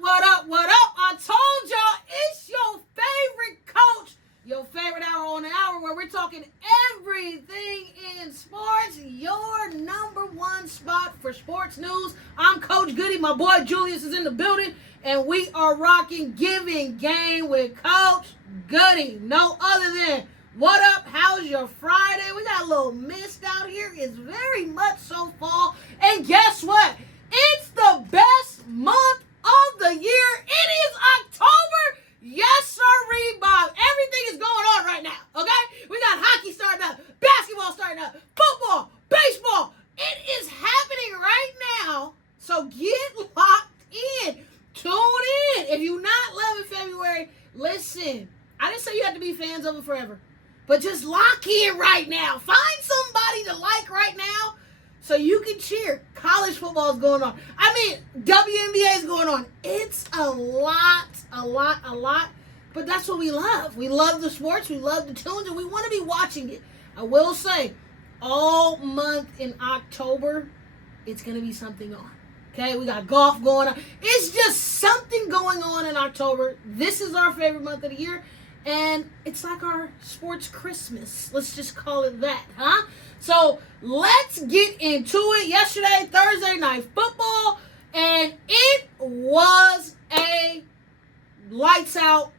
What up? I told y'all it's your favorite coach, your favorite hour on the hour where we're talking everything in sports, your number one spot for sports news. I'm Coach Goody. My boy Julius is in the building, and we are rocking Givin game with Coach Goody. No other than, what up? How's your Friday? We got a little mist out here. It's very much so fall. And guess what? It's the best month of the year. It is October. Yes, sir, Bob. Everything is going on right now, okay? We got hockey starting up, basketball starting up, football, baseball. It is happening right now. So get locked in. Tune in. If you're not loving February, listen. I didn't say you have to be fans of it forever, but just lock in right now. Find somebody to like right now so you can cheer. College football is going on. I mean, WNBA is going on. It's a lot. But that's what we love. We love the sports. We love the tunes, and we want to be watching it. I will say, all month in October, it's going to be something on. Okay, we got golf going on. It's just something going on in October. This is our favorite month of the year. And it's like our sports Christmas. Let's just call it that, huh? So let's get into it. Yesterday, Thursday night football, and it was a lights out,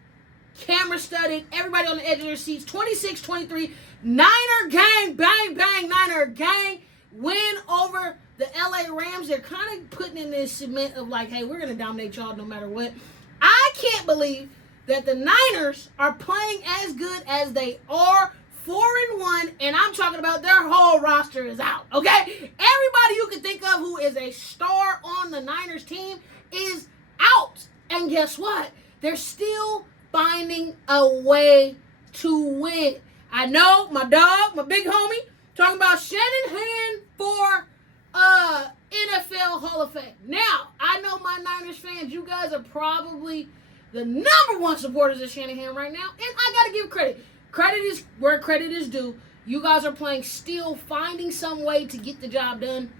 camera studded, everybody on the edge of their seats. 26-23, Niner gang, bang, bang, Niner gang, win over the LA Rams. They're kind of putting in this cement of like, hey, we're going to dominate y'all no matter what. I can't believe that the Niners are playing as good as they are, 4-1, and I'm talking about their whole roster is out, okay? Everybody you can think of who is a star on the Niners team is out. And guess what? They're still finding a way to win. I know my dog, my big homie, talking about Shanahan for NFL Hall of Fame. Now, I know my Niners fans, you guys are probably the number one supporters of Shanahan right now, and I got to give credit. Credit is where credit is due. You guys are playing still, finding some way to get the job done,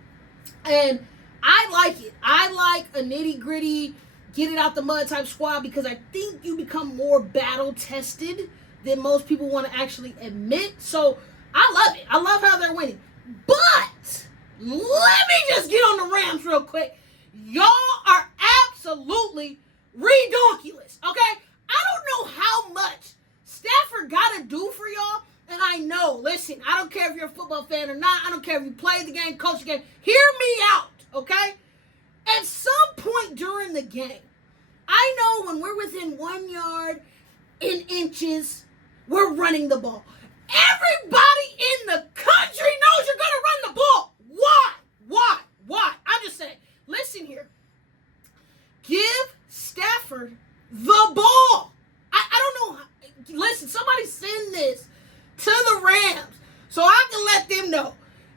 and I like it. I like a nitty-gritty, get it out the mud type squad because I think you become more battle-tested than most people want to actually admit, so I love it. I love how they're winning, but let me just get on the Rams real quick. Y'all are absolutely redonkulous, okay? I don't know how much Stafford got to do for y'all, and I know, listen, I don't care if you're a football fan or not. I don't care if you played the game, coached the game. Hear me out, okay? At some point during the game, I know when we're within 1 yard in inches, we're running the ball. Everybody in the country knows you're going to run the ball. Why? I'm just saying, listen here. Give Stafford the ball. I don't know. Listen, somebody send this to the Rams so I can let them know.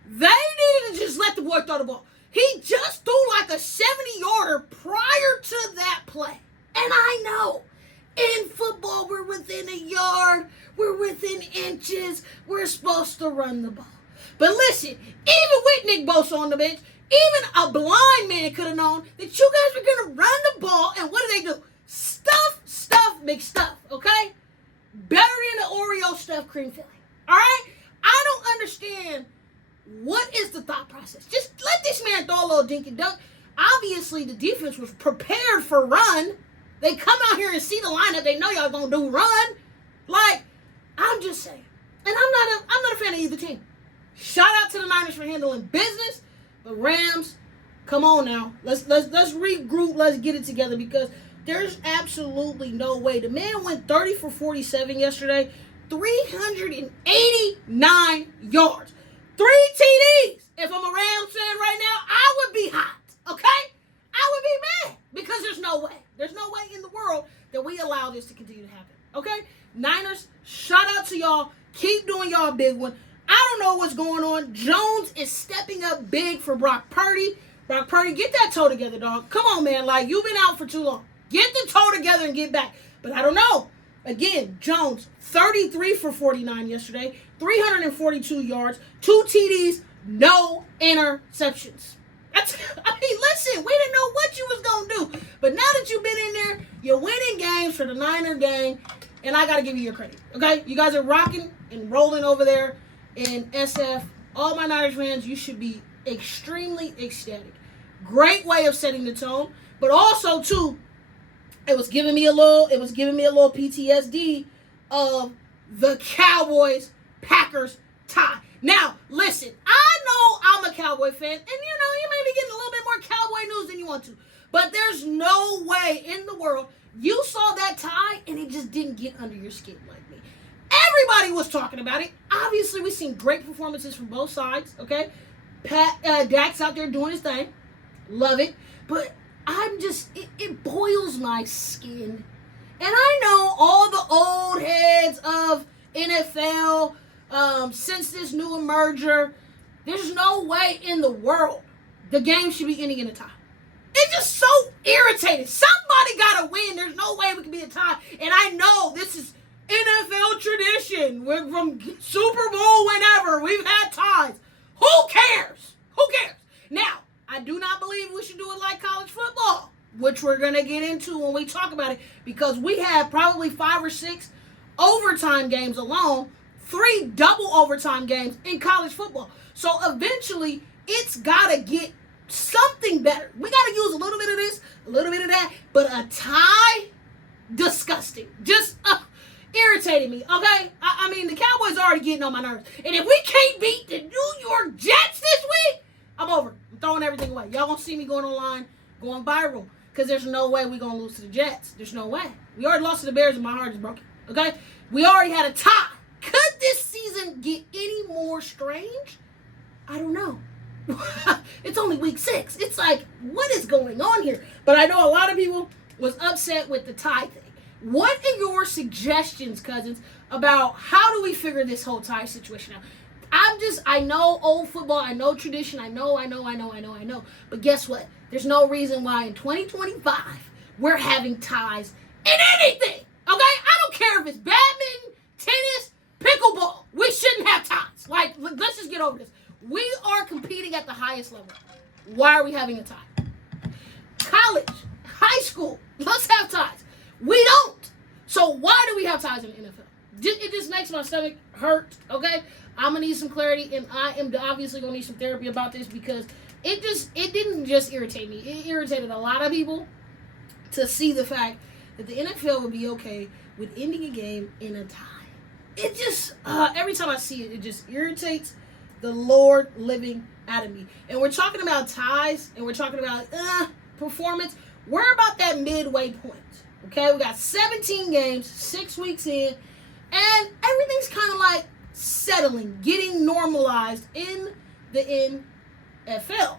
They needed to just let the boy throw the ball. He just threw like a 70-yarder prior to that play. And I know, in football, we're within a yard. We're within inches. We're supposed to run the ball. But listen, even with Nick Bosa on the bench, even a blind man could have known that you guys were going to run the ball. And what do? Stuff, McStuff, okay? Better than the Oreo stuffed cream filling, all right? I don't understand what is the thought process. Just let this man throw a little dinky dunk. Obviously, the defense was prepared for run. They come out here and see the lineup. They know y'all going to do run. Like, I'm just saying. And I'm not a fan of either team. Shout out to the Niners for handling business. The Rams, come on now. Let's regroup. Let's get it together because there's absolutely no way. The man went 30 for 47 yesterday, 389 yards, 3 TDs. If I'm a Rams fan right now, I would be hot, okay? I would be mad because there's no way. There's no way in the world that we allow this to continue to happen, okay? Niners, shout out to y'all. Keep doing y'all big one. I don't know what's going on. Jones is stepping up big for Brock Purdy. Brock Purdy, get that toe together, dog. Come on, man. Like, you've been out for too long. Get the toe together and get back. But I don't know. Again, Jones, 33 for 49 yesterday, 342 yards, 2 TDs, no interceptions. Listen, we didn't know what you was going to do. But now that you've been in there, you're winning games for the Niner gang, and I got to give you your credit. Okay? You guys are rocking and rolling over there in SF. All my Niners fans, you should be extremely ecstatic. Great way of setting the tone. But also, too, it was giving me a little PTSD of the Cowboys-Packers tie. Now, listen, I know I'm a Cowboy fan, and you may be getting a little bit more Cowboy news than you want to, but there's no way in the world you saw that tie and it just didn't get under your skin like me. Everybody was talking about it. Obviously, we've seen great performances from both sides, okay? Dak's out there doing his thing. Love it. But it boils my skin. And I know all the old heads of NFL, since this new merger, there's no way in the world the game should be ending in a tie. It's just so irritating. Somebody got to win. There's no way we can be a tie. And I know this is NFL tradition. We're from Super Bowl whenever. We've had ties. Who cares? Who cares? Now, I do not believe we should do it like college football, which we're going to get into when we talk about it, because we have probably 5 or 6 overtime games alone, 3 double overtime games in college football. So eventually, it's got to get something better. We got to use a little bit of this, a little bit of that, but a tie? Disgusting. Just irritating me, okay? I mean, the Cowboys are already getting on my nerves. And if we can't beat the New York Jets this week, I'm over. I'm throwing everything away. Y'all gonna see me going online, going viral, because there's no way we're gonna lose to the Jets. There's no way. We already lost to the Bears and my heart is broken, okay? We already had a tie. Could this season get any more strange? I don't know. It's only week 6. It's like, what is going on here? But I know a lot of people was upset with the tie thing. What are your suggestions, cousins, about how do we figure this whole tie situation out? I know old football, I know tradition, I know. But guess what? There's no reason why in 2025 we're having ties in anything, okay? I don't care if it's badminton, tennis, pickleball. We shouldn't have ties. Like, let's just get over this. We are competing at the highest level. Why are we having a tie? College, high school, let's have ties. We don't. So why do we have ties in the NFL? It just makes my stomach hurt, okay? I'm going to need some clarity, and I am obviously going to need some therapy about this, because it didn't just irritate me. It irritated a lot of people to see the fact that the NFL would be okay with ending a game in a tie. It just, every time I see it, it just irritates the Lord living out of me. And we're talking about ties, and we're talking about performance. We're about that midway point, okay? We got 17 games, 6 weeks in, and everything's kind of like settling, getting normalized in the NFL.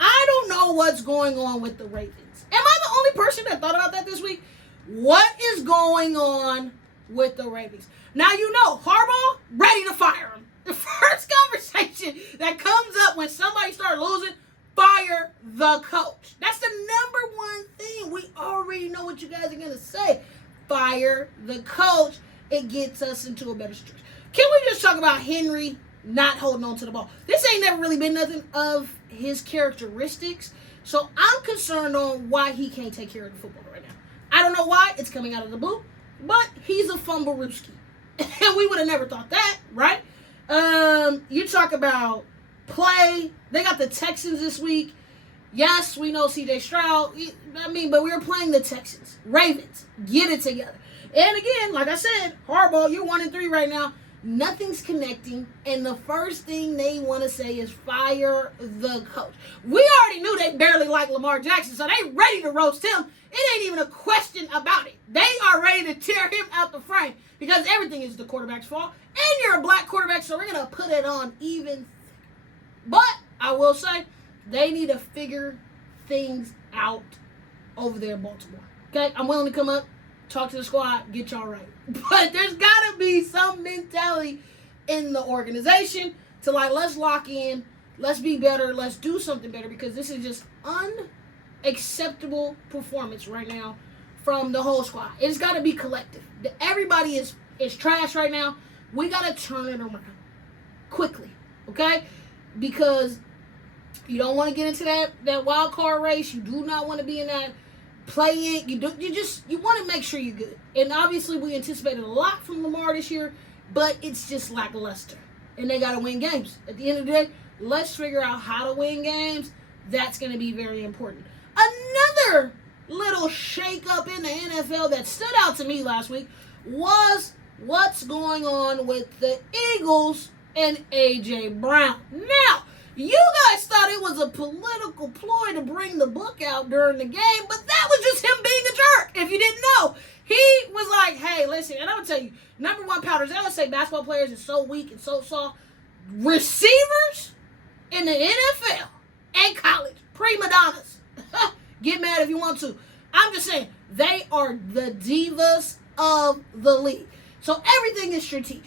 I don't know what's going on with the Ravens. Am I the only person that thought about that this week? What is going on with the Ravens? Now you know, Harbaugh, ready to fire him. The first conversation that comes up when somebody starts losing, fire the coach. That's the number one thing. We already know what you guys are going to say. Fire the coach. It gets us into a better situation. Can we just talk about Henry not holding on to the ball? This ain't never really been nothing of his characteristics. So I'm concerned on why he can't take care of the football right now. I don't know why. It's coming out of the blue. But he's a fumble-rooski. And we would have never thought that, right? You talk about play. They got the Texans this week. Yes, we know C.J. Stroud. But we were playing the Texans. Ravens, get it together. And again, like I said, Harbaugh, you're 1-3 right now. Nothing's connecting. And the first thing they want to say is fire the coach. We already knew they barely like Lamar Jackson, so they ready to roast him. It ain't even a question about it. They are ready to tear him out the frame, because everything is the quarterback's fault. And you're a black quarterback, so we're going to put it on even. But I will say, they need to figure things out over there in Baltimore. Okay? I'm willing to come up, talk to the squad, get y'all right. But there's got to be some mentality in the organization to, like, let's lock in, let's be better, let's do something better, because this is just unacceptable performance right now from the whole squad. It's got to be collective. Everybody is trash right now. We got to turn it around quickly, okay? Because You don't want to get into that wild card race. You do not want to be in that play-in. You want to make sure you're good. And obviously, we anticipated a lot from Lamar this year, but it's just lackluster. And they got to win games. At the end of the day, let's figure out how to win games. That's going to be very important. Another little shake-up in the NFL that stood out to me last week was what's going on with the Eagles and A.J. Brown. Now, you guys thought it was a political ploy to bring the book out during the game, but that was just him being a jerk, if you didn't know. He was like, hey, listen, and I'm going to tell you, number one powders, I would say basketball players are so weak and so soft. Receivers in the NFL and college, prima donnas. Get mad if you want to. I'm just saying, they are the divas of the league. So everything is strategic.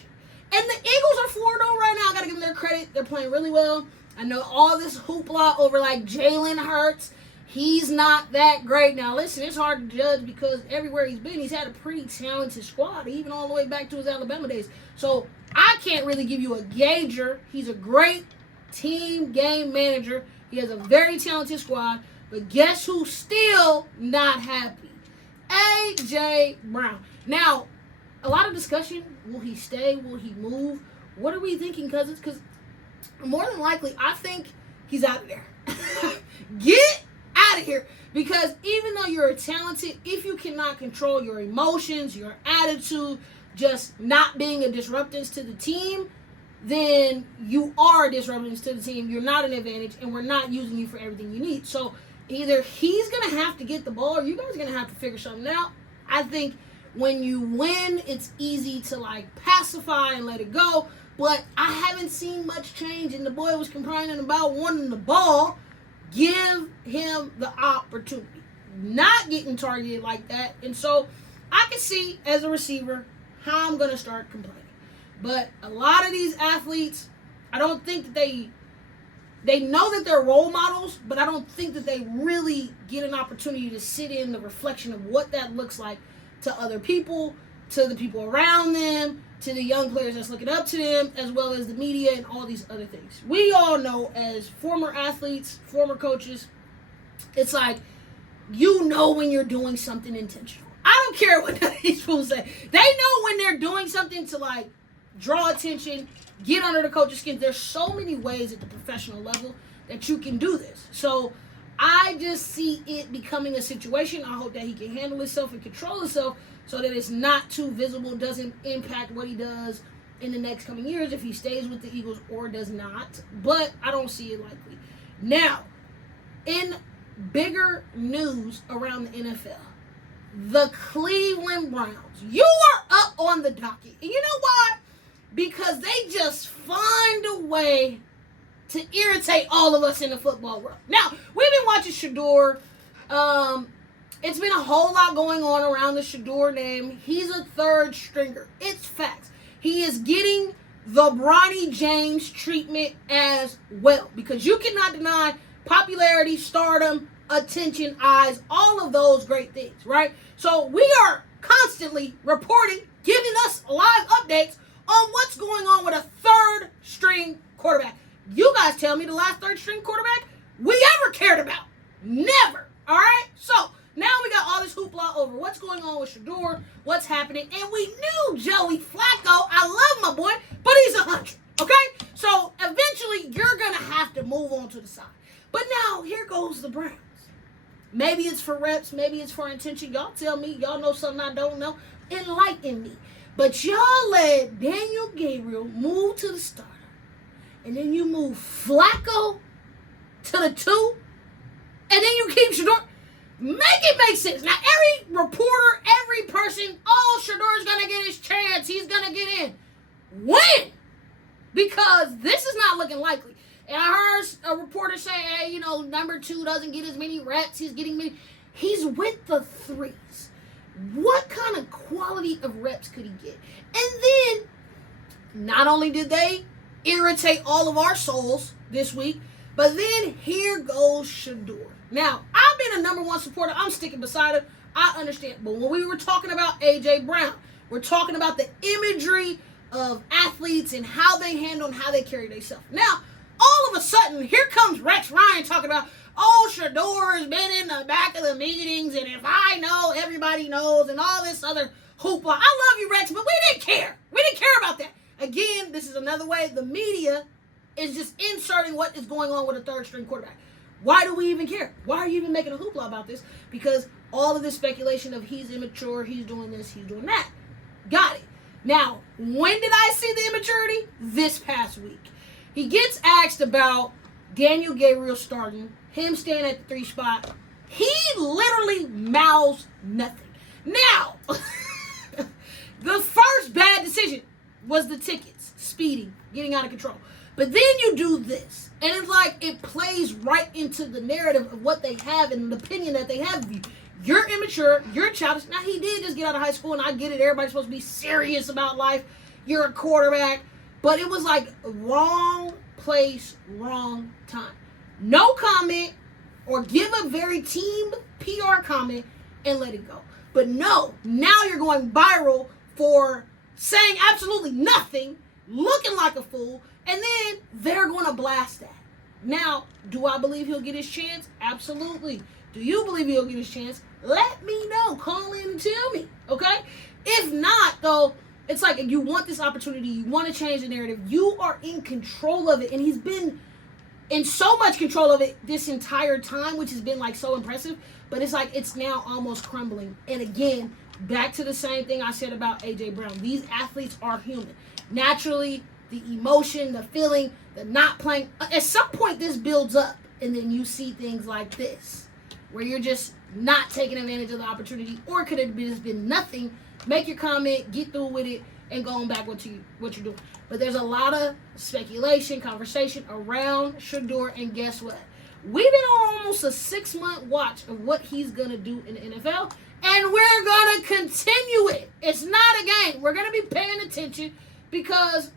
And the Eagles are 4-0 right now. I got to give them their credit. They're playing really well. I know all this hoopla over like Jalen Hurts. He's not that great. Now, listen, it's hard to judge because everywhere he's been, he's had a pretty talented squad, even all the way back to his Alabama days. So I can't really give you a gauger. He's a great team game manager. He has a very talented squad. But guess who's still not happy? A.J. Brown. Now, a lot of discussion. Will he stay? Will he move? What are we thinking, cousins? Because more than likely, I think he's out of there. Get out of here. Because even though you're talented, if you cannot control your emotions, your attitude, just not being a disruptance to the team, then you are a disruptance to the team. You're not an advantage, and we're not using you for everything you need. So either he's going to have to get the ball or you guys are going to have to figure something out. I think when you win, it's easy to like pacify and let it go. But I haven't seen much change, and the boy was complaining about wanting the ball. Give him the opportunity. Not getting targeted like that. And so I can see as a receiver how I'm going to start complaining. But a lot of these athletes, I don't think that they know that they're role models, but I don't think that they really get an opportunity to sit in the reflection of what that looks like to other people, to the people around them, to the young players that's looking up to them, as well as the media and all these other things. We all know as former athletes, former coaches, it's like, you know when you're doing something intentional. I don't care what these fools say. They know when they're doing something to like draw attention, get under the coach's skin. There's so many ways at the professional level that you can do this. So I just see it becoming a situation. I hope that he can handle himself and control himself so that it's not too visible, doesn't impact what he does in the next coming years if he stays with the Eagles or does not. But I don't see it likely. Now, in bigger news around the NFL, the Cleveland Browns. You are up on the docket. And you know why? Because they just find a way to irritate all of us in the football world. Now, we've been watching Shador. It's been a whole lot going on around the Shador name. He's a third stringer. It's facts. He is getting the Bronny James treatment as well. Because you cannot deny popularity, stardom, attention, eyes, all of those great things, right? So we are constantly reporting, giving us live updates on what's going on with a third string quarterback. You guys tell me the last third string quarterback we ever cared about. Never. All right? So now we got all this hoopla over what's going on with Shador, what's happening, and we knew Joey Flacco. I love my boy, but he's 100. Okay? So eventually you're going to have to move on to the side. But now here goes the Browns. Maybe it's for reps, maybe it's for intention. Y'all tell me. Y'all know something I don't know. Enlighten me. But y'all let Daniel Gabriel move to the starter. And then you move Flacco to the 2. And then you keep Shador. Make it make sense. Now, every reporter, every person, oh, Shador's going to get his chance. He's going to get in. When? Because this is not looking likely. And I heard a reporter say, hey, number 2 doesn't get as many reps. He's getting many. He's with the 3s. What kind of quality of reps could he get? And then, not only did they irritate all of our souls this week, but then here goes Shador. Now, I've been a number 1 supporter. I'm sticking beside him. I understand. But when we were talking about A.J. Brown, we're talking about the imagery of athletes and how they handle and how they carry themselves. Now, all of a sudden, here comes Rex Ryan talking about, oh, Shador has been in the back of the meetings, and if I know, everybody knows, and all this other hoopla. I love you, Rex, but we didn't care. We didn't care about that. Again, this is another way the media is just inserting what is going on with a third-string quarterback. Why do we even care? Why are you even making a hoopla about this? Because all of this speculation of he's immature, he's doing this, he's doing that. Got it. Now, when did I see the immaturity? This past week. He gets asked about Daniel Gabriel starting, him staying at the 3 spot. He literally mouths nothing. Now, the first bad decision was the tickets, speeding, getting out of control. But then you do this, and it's like it plays right into the narrative of what they have and the opinion that they have of you. You're immature, you're childish. Now, he did just get out of high school, and I get it. Everybody's supposed to be serious about life. You're a quarterback. But it was like wrong place, wrong time. No comment or give a very team PR comment and let it go. But no, now you're going viral for saying absolutely nothing, looking like a fool, and then they're going to blast that. Now, do I believe he'll get his chance? Absolutely. Do you believe he'll get his chance? Let me know. Call in and tell me, okay? If not, though, it's like if you want this opportunity, you want to change the narrative, you are in control of it, and he's been in so much control of it this entire time, which has been like so impressive, but it's like it's now almost crumbling. And again, back to the same thing I said about A.J. Brown. These athletes are human. Naturally, the emotion, the feeling, the not playing, at some point this builds up, and then you see things like this, where you're just not taking advantage of the opportunity, or could have just been nothing. Make your comment, get through with it, and go on back what you're doing. But there's a lot of speculation, conversation around Shador, and guess what? We've been on almost a 6-month watch of what he's going to do in the NFL, and we're going to continue it. It's not a game. We're going to be paying attention because,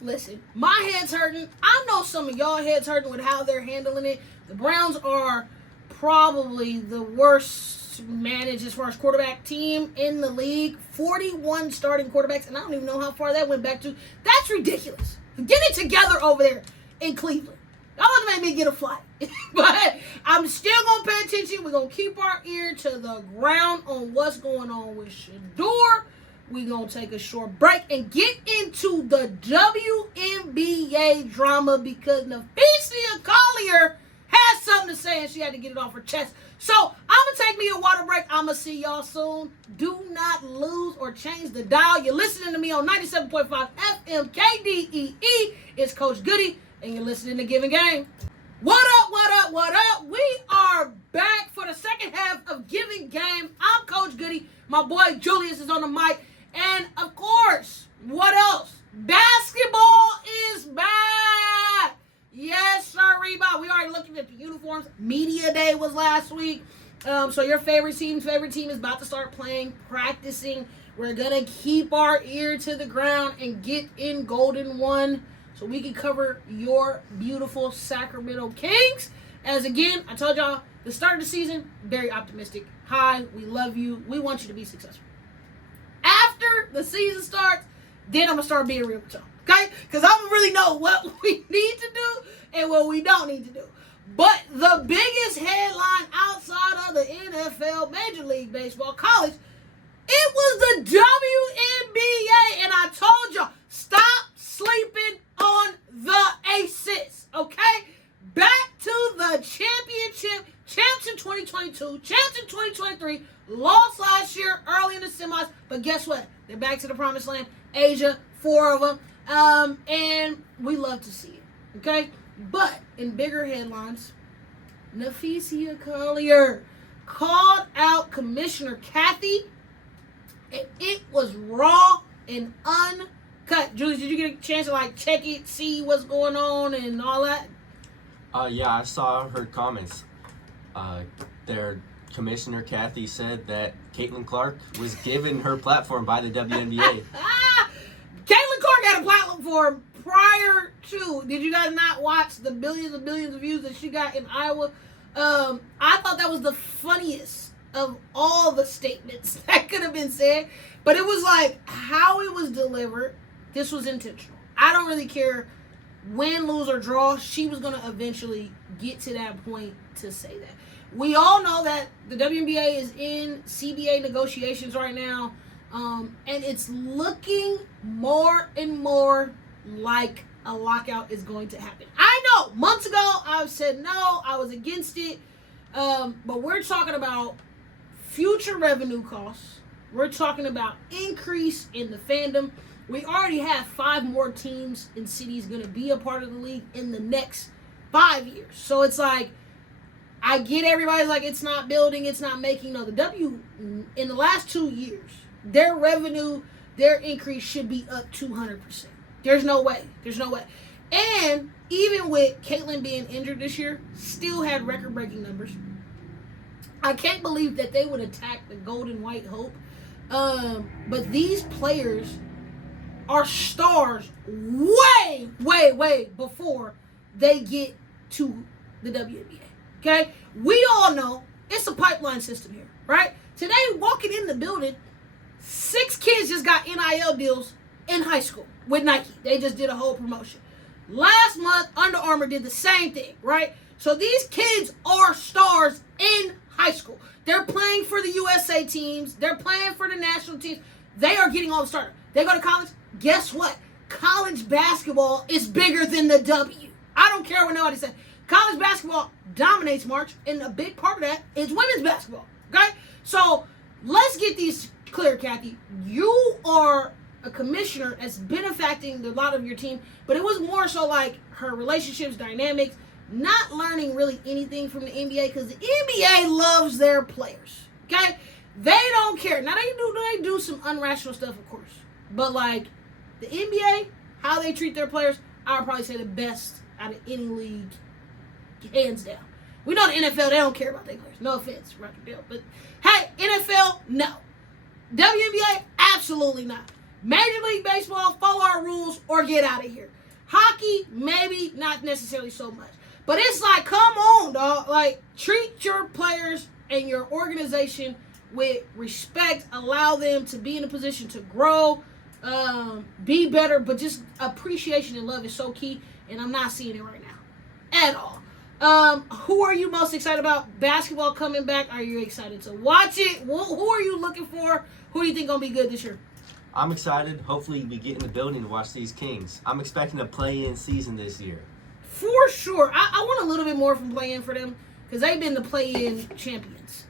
listen, my head's hurting. I know some of y'all heads hurting with how they're handling it. The Browns are probably the worst managed as far as quarterback team in the league. 41 starting quarterbacks, and I don't even know how far that went back to. That's ridiculous. Get it together over there in Cleveland. Y'all want to make me get a flight. But I'm still going to pay attention. We're going to keep our ear to the ground on what's going on with Shador. We're going to take a short break and get into the WNBA drama because Neficia Collier has something to say and she had to get it off her chest. So I'm going to take me a water break. I'm going to see y'all soon. Do not lose or change the dial. You're listening to me on 97.5 FM KDEE. It's Coach Goody, and you're listening to Givin Game. What up, what up, what up? We are back for the second half of Givin Game. I'm Coach Goody. My boy Julius is on the mic. And, of course, what else? Basketball is back. Yes, sir, Reba. We already looking at the uniforms. Media Day was last week. So your favorite team is about to start playing, practicing. We're going to keep our ear to the ground and get in Golden One so we can cover your beautiful Sacramento Kings. As, again, I told y'all, the start of the season, very optimistic. Hi, we love you. We want you to be successful. After the season starts, then I'm going to start being real with y'all. Okay? Because I'm going to really know what we need to do and what we don't need to do. But the biggest headline outside of the NFL, Major League Baseball, college, it was the WNBA. And I told y'all, stop sleeping on the Aces. Okay? Back to the championship. Champs in 2022. Champs in 2023. Lost last year early in the semis. But guess what? They're back to the promised land. Asia, 4 of them. And we love to see it. Okay? But in bigger headlines, Neficia Collier called out Commissioner Kathy, and it was raw and uncut. Julius, did you get a chance to check it, see what's going on and all that? Yeah, I saw her comments. Their Commissioner Kathy said that Caitlin Clark was given her platform by the WNBA. Caitlin Clark had a platform prior to. Did you guys not watch the billions and billions of views that she got in Iowa? I thought that was the funniest of all the statements that could have been said. But it was like how it was delivered. This was intentional. I don't really care win, lose, or draw, she was going to eventually get to that point to say that. We all know that the WNBA is in CBA negotiations right now, and it's looking more and more like a lockout is going to happen. I know, months ago, I've said no, I was against it, but we're talking about future revenue costs. We're talking about increase in the fandom. We already have 5 more teams and cities going to be a part of the league in the next 5 years. So it's like, I get everybody's like, it's not building, it's not making. No, the W, in the last 2 years, their revenue, their increase should be up 200%. There's no way. There's no way. And even with Caitlin being injured this year, still had record-breaking numbers. I can't believe that they would attack the Golden White Hope. But these players are stars way, way, way before they get to the WNBA. Okay? We all know it's a pipeline system here, right? Today, walking in the building, 6 kids just got NIL deals in high school with Nike. They just did a whole promotion. Last month, Under Armour did the same thing, right? So these kids are stars in high school. They're playing for the USA teams. They're playing for the national teams. They are getting all the starters. They go to college. Guess what? College basketball is bigger than the W. I don't care what nobody says. College basketball dominates March, and a big part of that is women's basketball. Okay? So let's get these clear, Kathy. You are a commissioner that's benefacting a lot of your team, but it was more so like her relationships, dynamics, not learning really anything from the NBA, because the NBA loves their players. Okay? They don't care. Now they do some unrational stuff, of course. But like the NBA, how they treat their players, I would probably say the best out of any league, hands down. We know the NFL, they don't care about their players. No offense, Roger Bill. But hey, NFL, no. WNBA, absolutely not. Major League Baseball, follow our rules or get out of here. Hockey, maybe, not necessarily so much. But it's like, come on, dog. Like, treat your players and your organization with respect. Allow them to be in a position to grow, be better. But just appreciation and love is so key. And I'm not seeing it right now at all. Who are you most excited about? Basketball coming back. Are you excited to watch it? Who are you looking for? Who do you think going to be good this year? I'm excited. Hopefully we get in the building to watch these Kings. I'm expecting a play-in season this year. For sure. I want a little bit more from play-in for them, because they've been the play-in champions.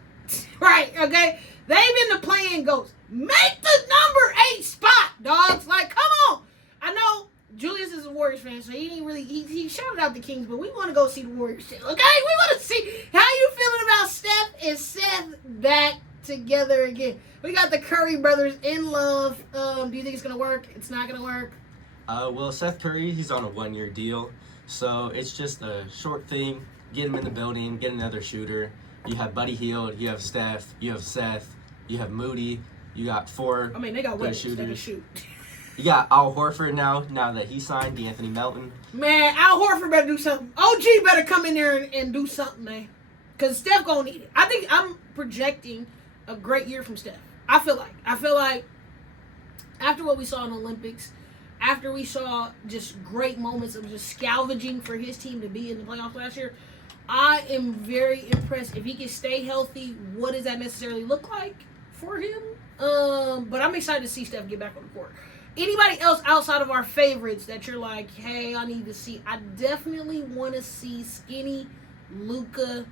Right, okay? They've been the play-in goats. Make the number 8 spot, dogs. Like, come on. I know Julius is a Warriors fan, so he ain't really, he shouted out the Kings, but we want to go see the Warriors too, okay? We want to see how you feeling about Steph and Seth back together again. We got the Curry brothers in love. Do you think it's going to work? It's not going to work? Well, Seth Curry, he's on a 1-year deal, so it's just a short thing. Get him in the building, get another shooter. You have Buddy Hield, you have Steph, you have Seth, you have Moody, you got 4 they got good shooters. They can shoot. You got Al Horford now that he signed, D'Anthony Melton. Man, Al Horford better do something. OG better come in there and do something, man. Because Steph gonna need it. I think I'm projecting a great year from Steph. I feel like after what we saw in the Olympics, after we saw just great moments of just scavenging for his team to be in the playoffs last year, I am very impressed. If he can stay healthy, what does that necessarily look like for him? But I'm excited to see Steph get back on the court. Anybody else outside of our favorites that you're like, hey, I need to see? I definitely want to see skinny Luka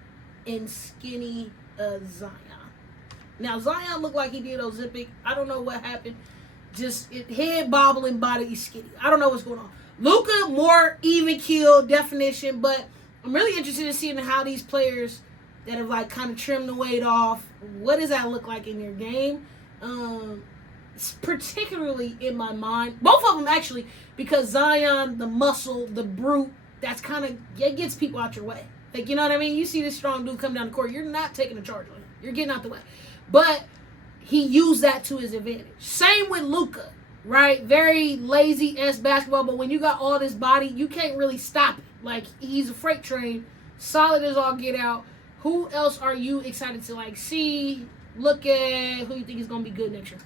and skinny Zion. Now, Zion looked like he did Ozempic. I don't know what happened. Just head bobbling, body skinny. I don't know what's going on. Luka, more even keel definition, but I'm really interested in seeing how these players that have like kind of trimmed the weight off, what does that look like in their game? Particularly in my mind, both of them actually, because Zion, the muscle, the brute, that's kind of, it gets people out your way. Like, you know what I mean? You see this strong dude come down the court, you're not taking a charge on him. You're getting out the way. But he used that to his advantage. Same with Luka, right? Very lazy-ass basketball, but when you got all this body, you can't really stop it. Like, he's a freight train, solid as all get out. Who else are you excited to, like, see, look at? Who you think is going to be good next year?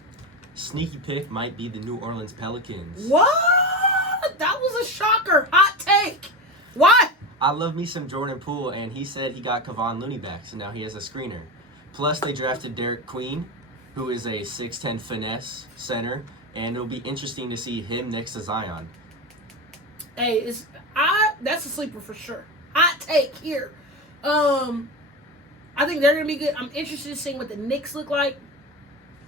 Sneaky pick might be the New Orleans Pelicans. What? That was a shocker. Hot take. take. Why? I love me some Jordan Poole, and he said he got Kevon Looney back, so now he has a screener. Plus, they drafted Derek Queen, who is a 6'10 finesse center, and it'll be interesting to see him next to Zion. Hey, that's a sleeper for sure. Hot take here. I think they're going to be good. I'm interested in seeing what the Knicks look like.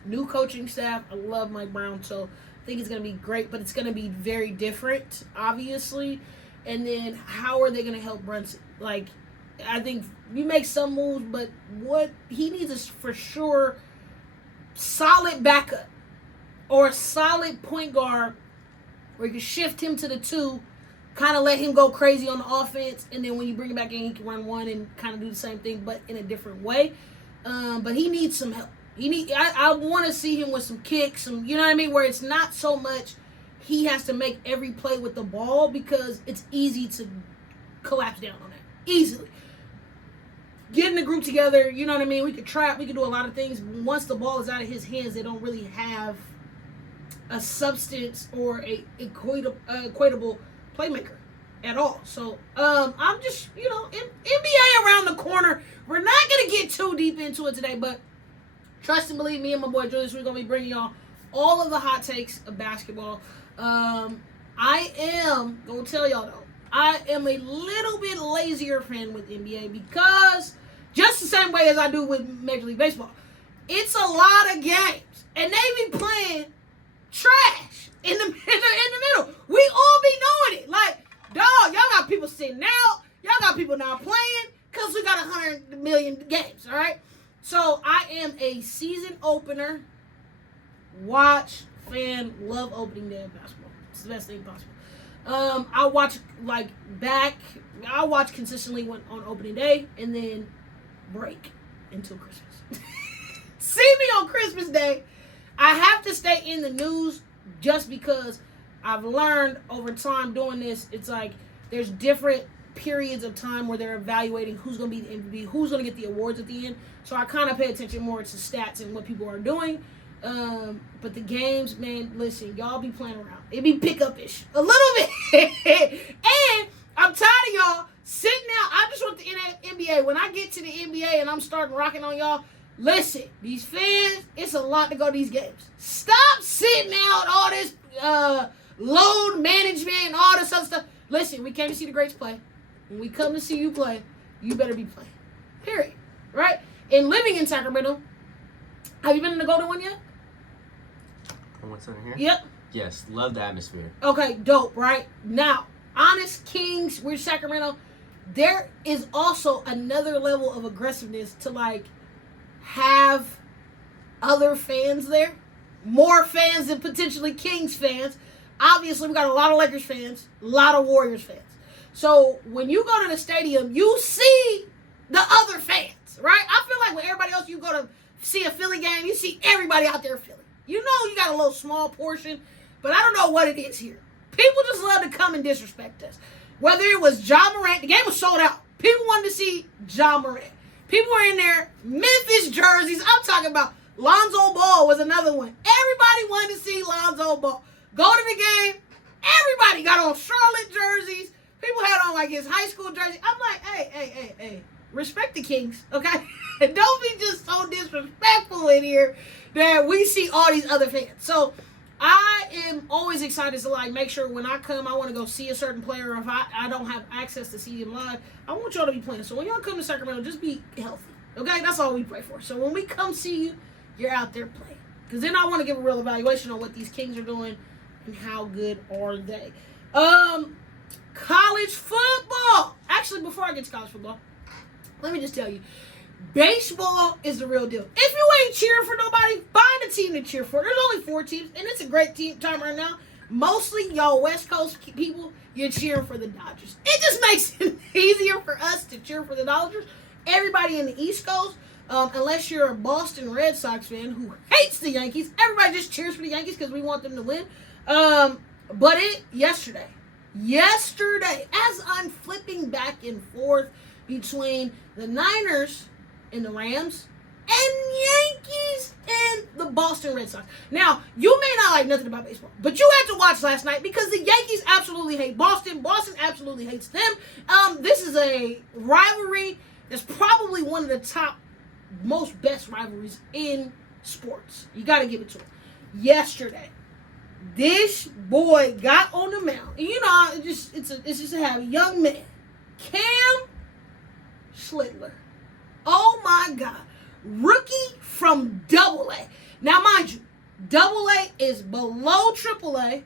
New coaching staff. I love Mike Brown, so I think it's going to be great, but it's going to be very different, obviously. And then how are they going to help Brunson? Like, I think you make some moves, but what he needs is for sure solid backup or a solid point guard where you can shift him to the 2, kind of let him go crazy on the offense, and then when you bring him back in, he can run 1 and kind of do the same thing, but in a different way. But he needs some help. I want to see him with some kicks, you know what I mean, where it's not so much he has to make every play with the ball because it's easy to collapse down on that. Easily. Getting the group together, you know what I mean? We could trap, we could do a lot of things. Once the ball is out of his hands, they don't really have a substance or a equatable playmaker at all. So I'm just, NBA around the corner. We're not going to get too deep into it today, but trust and believe me and my boy Julius, we're going to be bringing y'all all of the hot takes of basketball. I am going to tell y'all though, I am a little bit lazier fan with NBA because just the same way as I do with Major League Baseball, it's a lot of games and they be playing trash in the middle. We all be knowing it. Like, dog, y'all got people sitting out. Y'all got people not playing because we got 100 million games, all right? So I am a season opener, watch, fan, love opening day of basketball. It's the best thing possible. I watch I watch consistently on opening day and then break until Christmas. See me on Christmas Day. I have to stay in the news just because I've learned over time doing this. It's like there's different periods of time where they're evaluating who's going to be the MVP, who's going to get the awards at the end. So I kind of pay attention more to stats and what people are doing. But the games, man, listen, y'all be playing around. It be pick-up-ish a little bit. And I'm tired of y'all sitting out. I just want the NBA. When I get to the NBA and I'm starting rocking on y'all, listen, these fans, it's a lot to go to these games. Stop sitting out all this load management and all this other stuff. Listen, we came to see the greats play. When we come to see you play, you better be playing. Period. Right? And living in Sacramento, have you been in the Golden one yet? What's in here? Yep. Yes, love the atmosphere. Okay, dope, right? Now, Honest Kings, we're Sacramento. There is also another level of aggressiveness to, like, have other fans there. More fans than potentially Kings fans. Obviously, we got a lot of Lakers fans, a lot of Warriors fans. So, when you go to the stadium, you see the other fans, right? I feel like when everybody else, you go to see a Philly game, you see everybody out there Philly. You know you got a little small portion, but I don't know what it is here. People just love to come and disrespect us. Whether it was Ja Morant, the game was sold out. People wanted to see Ja Morant. People were in there, Memphis jerseys. I'm talking about Lonzo Ball was another one. Everybody wanted to see Lonzo Ball. Go to the game, everybody got on Charlotte jerseys. People had on like his high school jersey. I'm like, hey. Respect the Kings, okay? Don't be just so disrespectful in here that we see all these other fans. So I am always excited to like make sure when I come, I want to go see a certain player. If I don't have access to see him live, I want y'all to be playing. So when y'all come to Sacramento, just be healthy, okay? That's all we pray for. So when we come see you, you're out there playing. Because then I want to give a real evaluation on what these Kings are doing and how good are they. College football. Actually, before I get to college football, let me just tell you, baseball is the real deal. If you ain't cheering for nobody, find a team to cheer for. There's only 4 teams, and it's a great time right now. Mostly y'all West Coast people, you're cheering for the Dodgers. It just makes it easier for us to cheer for the Dodgers. Everybody in the East Coast, unless you're a Boston Red Sox fan who hates the Yankees, everybody just cheers for the Yankees because we want them to win. But yesterday, as I'm flipping back and forth between the Niners and the Rams and Yankees in the Boston Red Sox. Now, you may not like nothing about baseball, but you had to watch last night because the Yankees absolutely hate Boston. Boston absolutely hates them. This is a rivalry that's probably one of the top, most best rivalries in sports. You got to give it to him. Yesterday, this boy got on the mound. And you know, it's just to have a young man, Cam Schlittler. Oh my God. Rookie from Double-A. Now, mind you, Double-A is below Triple-A,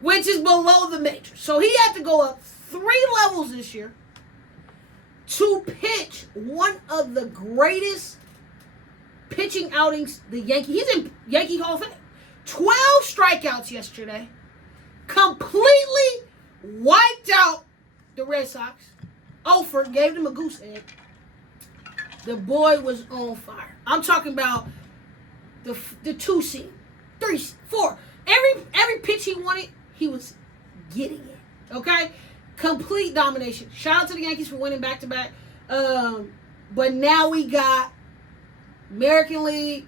which is below the majors. So he had to go up 3 levels this year to pitch one of the greatest pitching outings the He's in Yankee Hall of Fame. 12 strikeouts yesterday. Completely wiped out the Red Sox. Ofer gave them a goose egg. The boy was on fire. I'm talking about the 2 seam, 3, 4. Every pitch he wanted, he was getting it. Okay? Complete domination. Shout out to the Yankees for winning back-to-back. But now we got American League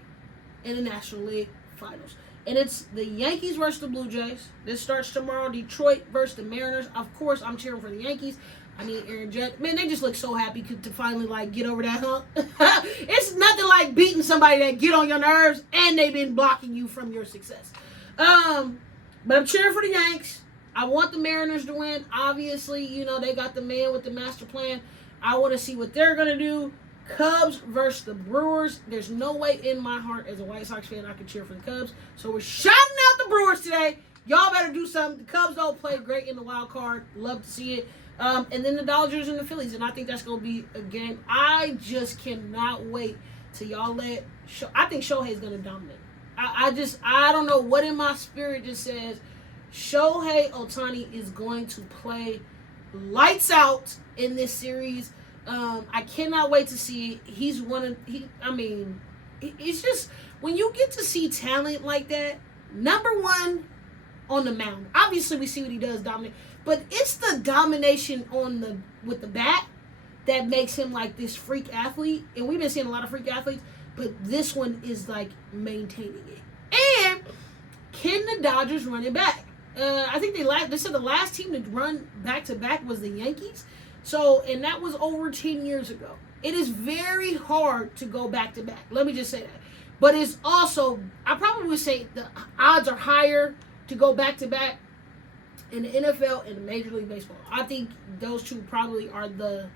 and the National League finals. And it's the Yankees versus the Blue Jays. This starts tomorrow. Detroit versus the Mariners. Of course, I'm cheering for the Yankees. I need Aaron Judge. Man, they just look so happy to finally, get over that hump. It's nothing like beating somebody that get on your nerves and they've been blocking you from your success. But I'm cheering for the Yanks. I want the Mariners to win. Obviously, they got the man with the master plan. I want to see what they're going to do. Cubs versus the Brewers. There's no way in my heart as a White Sox fan I can cheer for the Cubs. So we're shouting out the Brewers today. Y'all better do something. The Cubs don't play great in the wild card. Love to see it. And then the Dodgers and the Phillies. And I think that's going to be a game. I just cannot wait till y'all I think Shohei's going to dominate. I don't know what in my spirit just says Shohei Ohtani is going to play lights out in this series. I cannot wait to see it. It's just, when you get to see talent like that, number one on the mound. Obviously, we see what he does dominate. But it's the domination with the bat that makes him like this freak athlete. And we've been seeing a lot of freak athletes, but this one is like maintaining it. And can the Dodgers run it back? I think they said the last team to run back-to-back was the Yankees. And that was over 10 years ago. It is very hard to go back-to-back. Let me just say that. But it's also, I probably would say the odds are higher to go back-to-back in the NFL and Major League Baseball. I think those two probably are the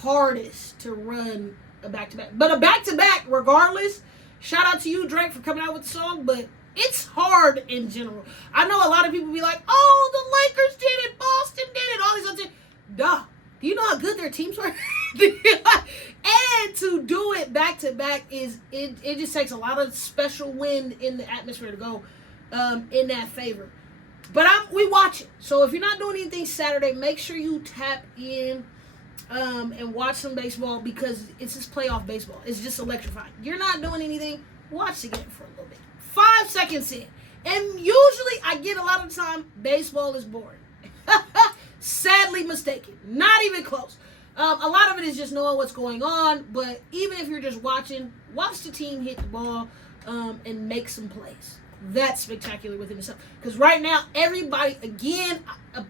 hardest to run a back-to-back. But a back-to-back, regardless, shout out to you, Drake, for coming out with the song, but it's hard in general. I know a lot of people be like, oh, the Lakers did it, Boston did it, all these other things. Duh. Do you know how good their teams were? And to do it back-to-back it just takes a lot of special wind in the atmosphere to go in that favor. But we watch it. So if you're not doing anything Saturday, make sure you tap in and watch some baseball because it's just playoff baseball. It's just electrifying. You're not doing anything, watch the game for a little bit. 5 seconds in. And usually I get a lot of the time, baseball is boring. Sadly mistaken. Not even close. A lot of it is just knowing what's going on. But even if you're just watching, watch the team hit the ball and make some plays. That's spectacular within itself. Because right now, everybody, again,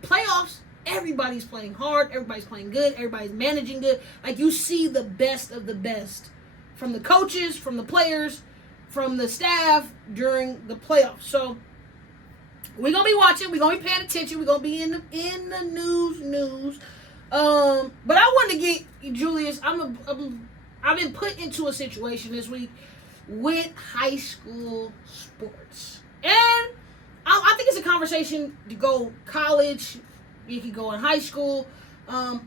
playoffs, everybody's playing hard. Everybody's playing good. Everybody's managing good. Like, you see the best of the best from the coaches, from the players, from the staff during the playoffs. So, we're going to be watching. We're going to be paying attention. We're going to be in the news. But I wanted to get, Julius, I've been put into a situation this week with high school sports. And I think it's a conversation to go college. You can go in high school.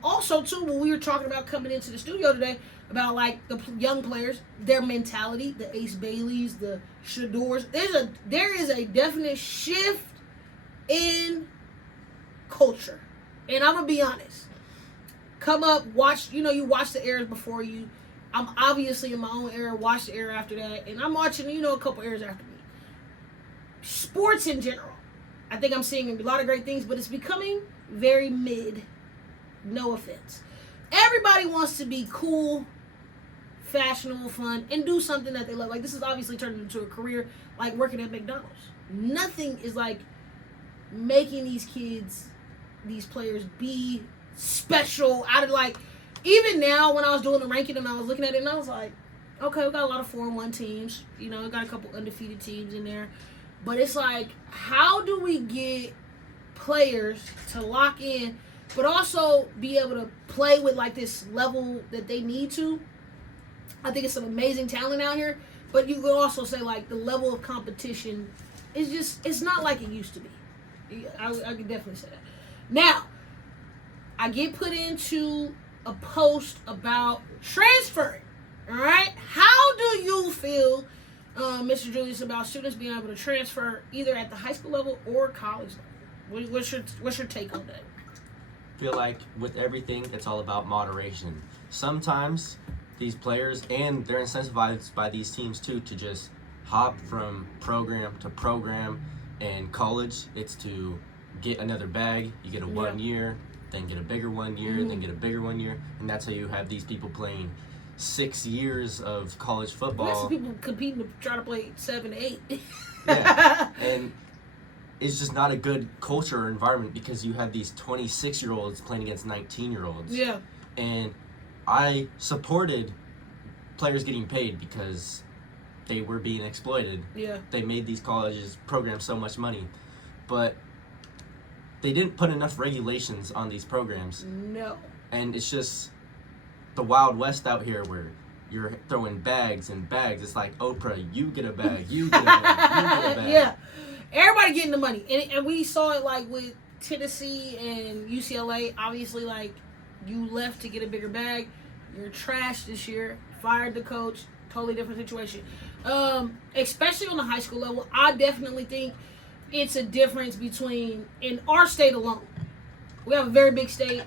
Also, too, when we were talking about coming into the studio today, about like the young players, their mentality, the Ace Baileys, the Shadors. There is a definite shift in culture. And I'm going to be honest. Come up, watch, you watch the eras before you. I'm obviously in my own era, watch the era after that. And I'm watching, a couple eras after me. Sports in general. I think I'm seeing a lot of great things, but it's becoming very mid. No offense. Everybody wants to be cool, fashionable, fun, and do something that they love. Like, this is obviously turned into a career, like working at McDonald's. Nothing is like making these kids, these players, be special out of, like, even now when I was doing the ranking and I was looking at it and I was like, okay, we got a lot of 4-1 teams. You know, we got a couple undefeated teams in there. But it's like, how do we get players to lock in, but also be able to play with, like, this level that they need to? I think it's some amazing talent out here. But you could also say, like, the level of competition is just, it's not like it used to be. I could definitely say that. Now, I get put into a post about transferring. All right? How do you feel, Mr. Julius, about students being able to transfer either at the high school level or college level? What's your take on that? I feel like with everything, it's all about moderation. Sometimes these players, and they're incentivized by these teams too, to just hop from program to program. And college, it's to get another bag. You get a 1 year, then get a bigger 1 year, then get a bigger 1 year, and that's how you have these people playing 6 years of college football. Lots of people competing to try to play 7, 8. Yeah, and it's just not a good culture or environment because you have these 26-year-olds playing against 19-year-olds. Yeah. And I supported players getting paid because they were being exploited. Yeah. They made these colleges programs so much money, but they didn't put enough regulations on these programs. No. And it's just the Wild West out here where you're throwing bags and bags. It's like, Oprah, you get a bag, you get a bag, you get a bag. Yeah. Everybody getting the money. And we saw it, like, with Tennessee and UCLA. Obviously, like, you left to get a bigger bag. You're trash this year. Fired the coach. Totally different situation. Especially on the high school level, I definitely think it's a difference between, in our state alone, we have a very big state.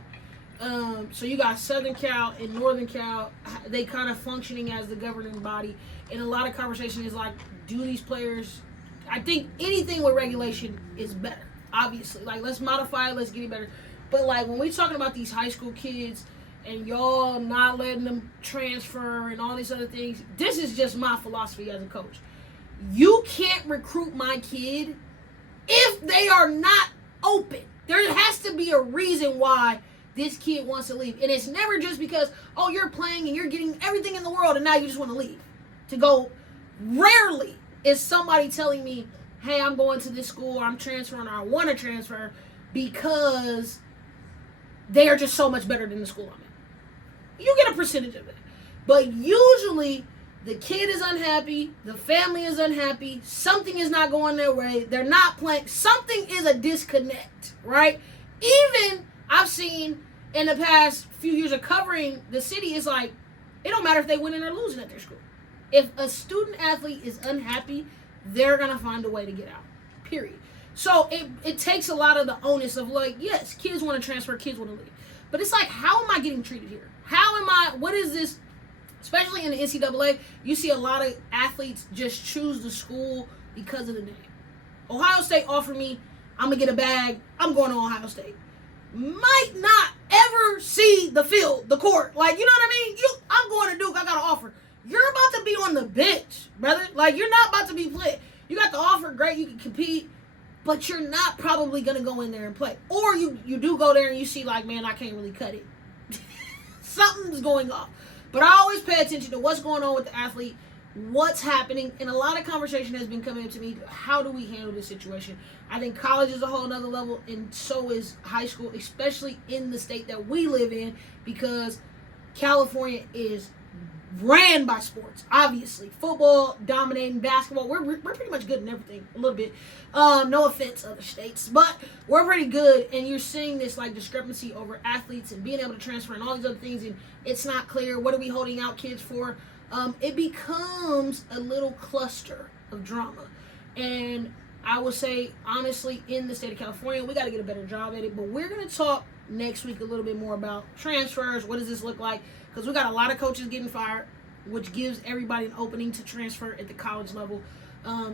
So you got Southern Cal and Northern Cal. They kind of functioning as the governing body. And a lot of conversation is like, do these players... I think anything with regulation is better, obviously. Like, let's modify it, let's get it better. But, like, when we're talking about these high school kids and y'all not letting them transfer and all these other things, this is just my philosophy as a coach. You can't recruit my kid if they are not open. There has to be a reason why this kid wants to leave. And it's never just because, oh, you're playing and you're getting everything in the world and now you just want to leave. To go, rarely is somebody telling me, hey, I'm going to this school, or I'm transferring, or I want to transfer because they are just so much better than the school I'm in. You get a percentage of it. But usually, the kid is unhappy, the family is unhappy, something is not going their way, they're not playing, something is a disconnect, right? Even, I've seen in the past few years of covering the city, it's like, it don't matter if they winning or losing at their school. If a student athlete is unhappy, they're going to find a way to get out, period. So it takes a lot of the onus of, like, yes, kids want to transfer, kids want to leave. But it's like, how am I getting treated here? What is this, especially in the NCAA, you see a lot of athletes just choose the school because of the name. Ohio State offered me, I'm going to get a bag, I'm going to Ohio State. Might not ever see the field, the court. Like, you know what I mean? I'm going to Duke, I got an offer. You're about to be on the bench, brother. Like, you're not about to be playing. You got the offer, great, you can compete, but you're not probably going to go in there and play. Or you do go there and you see, like, man, I can't really cut it. Something's going off. But I always pay attention to what's going on with the athlete, what's happening, and a lot of conversation has been coming up to me, how do we handle this situation? I think college is a whole nother level, and so is high school, especially in the state that we live in, because California is ran by sports, obviously. Football, dominating, basketball. We're pretty much good in everything, a little bit. No offense, other states, but we're pretty good, and you're seeing this, like, discrepancy over athletes and being able to transfer and all these other things, and it's not clear. What are we holding out kids for? It becomes a little cluster of drama. And I would say, honestly, in the state of California, we got to get a better job at it, but we're going to talk next week a little bit more about transfers. What does this look like? Because we got a lot of coaches getting fired, which gives everybody an opening to transfer at the college level.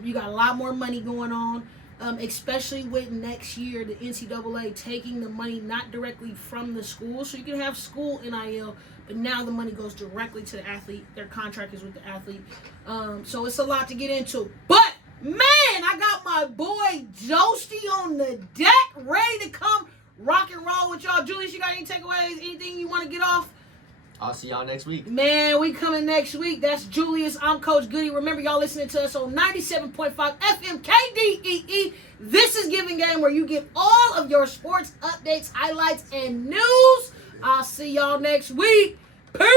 You got a lot more money going on, especially with next year, the NCAA taking the money not directly from the school. So you can have school NIL, But now the money goes directly to the athlete. Their contract is with the athlete. So it's a lot to get into. But, man, I got my boy Josty on the deck, ready to come rock and roll with y'all. Julius, you got any takeaways? Anything you want to get off? I'll see y'all next week. Man, we coming next week. That's Julius. I'm Coach Goody. Remember, y'all listening to us on 97.5 FM KDEE. This is Givin Game, where you get all of your sports updates, highlights, and news. I'll see y'all next week. Peace.